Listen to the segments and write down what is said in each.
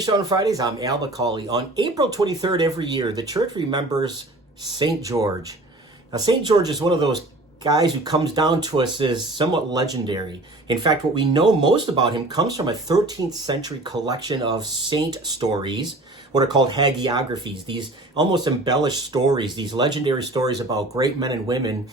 Fish on Fridays. I'm Al McCauley. On April 23rd every year, the church remembers St. George. Now, St. George is one of those guys who comes down to us as somewhat legendary. In fact, what we know most about him comes from a 13th century collection of saint stories, what are called hagiographies, these almost embellished stories, these legendary stories about great men and women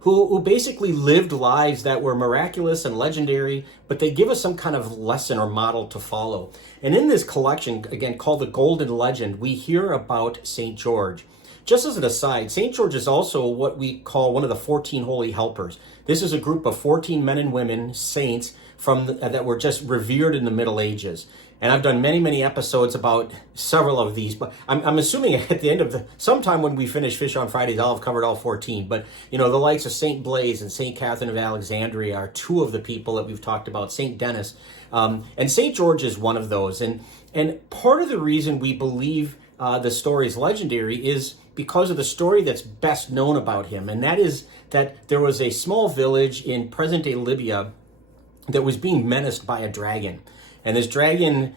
who basically lived lives that were miraculous and legendary, but they give us some kind of lesson or model to follow. And in this collection, again, called the Golden Legend, we hear about St. George. Just as an aside, St. George is also what we call one of the 14 Holy Helpers. This is a group of 14 men and women, saints, that were just revered in the Middle Ages. And I've done many episodes about several of these, but I'm assuming at the end of sometime when we finish Fish on Fridays, I'll have covered all 14. But, you know, the likes of St. Blaise and St. Catherine of Alexandria are two of the people that we've talked about, St. Denis. And St. George is one of those. And part of the reason we believe the story is legendary is because of the story that's best known about him. And that is that there was a small village in present-day Libya that was being menaced by a dragon. And this dragon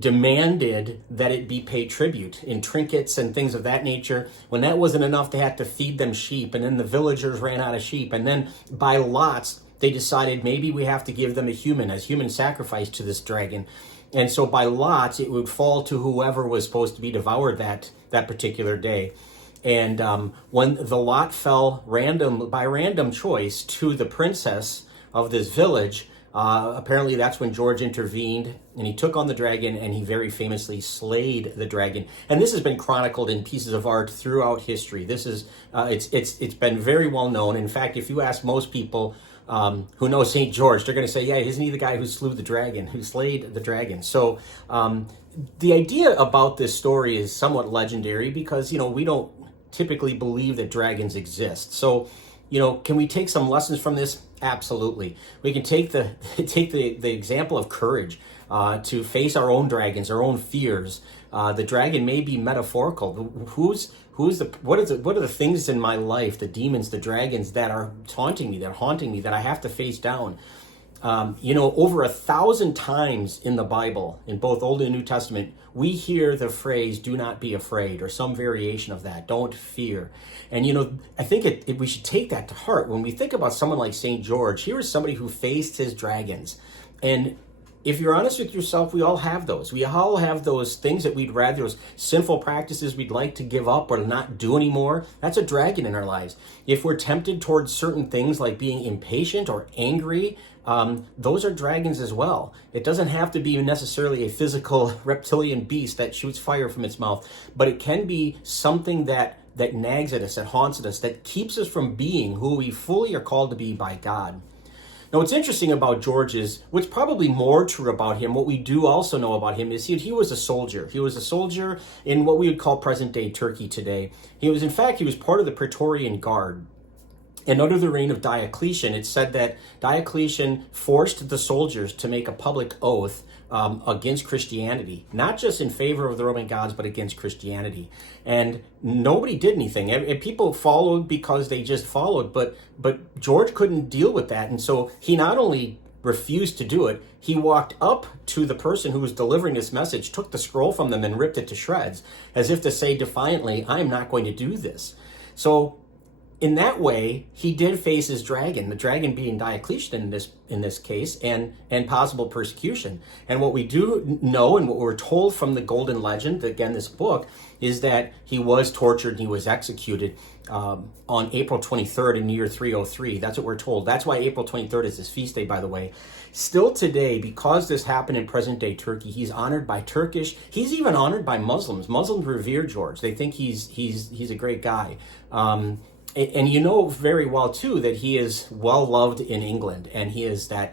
demanded that it be paid tribute in trinkets and things of that nature. When that wasn't enough, they had to feed them sheep. And then the villagers ran out of sheep. And then by lots, they decided maybe we have to give them a human sacrifice to this dragon. And so by lots, it would fall to whoever was supposed to be devoured that particular day. And when the lot fell by random choice to the princess of this village, apparently that's when George intervened, and he took on the dragon, and he very famously slayed the dragon. And this has been chronicled in pieces of art throughout history. This is it's been very well known. In fact, if you ask most people who know St. George, they're going to say, yeah, isn't he the guy who slayed the dragon? So the idea about this story is somewhat legendary because, you know, we don't typically believe that dragons exist. So, you know, can we take some lessons from this? Absolutely. We can take the example of courage to face our own dragons, our own fears. The dragon may be metaphorical. What are the things in my life, the demons, the dragons that are haunting me, that I have to face down? Over 1,000 times in the Bible, in both Old and New Testament, we hear the phrase, do not be afraid, or some variation of that, don't fear. And, you know, I think we should take that to heart. When we think about someone like St. George, here is somebody who faced his dragons. And if you're honest with yourself, we all have those. We all have those things that we'd rather, those sinful practices we'd like to give up or not do anymore. That's a dragon in our lives. If we're tempted towards certain things like being impatient or angry, those are dragons as well. It doesn't have to be necessarily a physical reptilian beast that shoots fire from its mouth, but it can be something that nags at us, that haunts at us, that keeps us from being who we fully are called to be by God. Now, what's interesting about George is, what's probably more true about him, what we do also know about him, is he was a soldier. He was a soldier in what we would call present-day Turkey today. He was part of the Praetorian Guard. And under the reign of Diocletian, it's said that Diocletian forced the soldiers to make a public oath against Christianity, not just in favor of the Roman gods, but against Christianity. And nobody did anything. And people followed because they just followed, but George couldn't deal with that. And so he not only refused to do it, he walked up to the person who was delivering this message, took the scroll from them and ripped it to shreds, as if to say defiantly, I'm not going to do this. So in that way, he did face his dragon, the dragon being Diocletian in this case, and possible persecution. And what we do know and what we're told from the Golden Legend, again, this book, is that he was tortured and he was executed on April 23rd in the year 303. That's what we're told. That's why April 23rd is his feast day, by the way. Still today, because this happened in present-day Turkey, he's honored by he's even honored by Muslims. Muslims revere George. They think he's a great guy. And you know very well, too, that he is well-loved in England, and he is that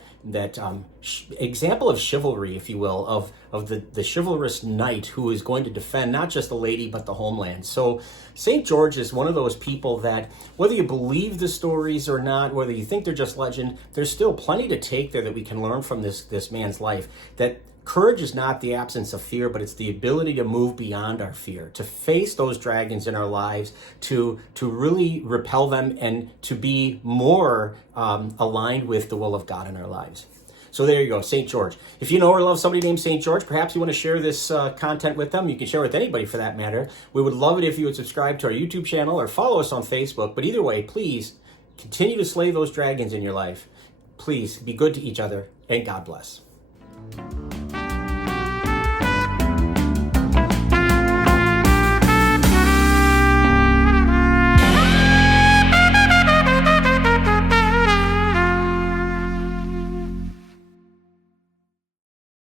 example of chivalry, if you will, of the chivalrous knight who is going to defend not just the lady, but the homeland. So St. George is one of those people that, whether you believe the stories or not, whether you think they're just legend, there's still plenty to take there that we can learn from this man's life, that courage is not the absence of fear, but it's the ability to move beyond our fear, to face those dragons in our lives, to really repel them, and to be more aligned with the will of God in our lives. So there you go, St. George. If you know or love somebody named St. George, perhaps you want to share this content with them. You can share with anybody for that matter. We would love it if you would subscribe to our YouTube channel or follow us on Facebook. But either way, please continue to slay those dragons in your life. Please be good to each other, and God bless.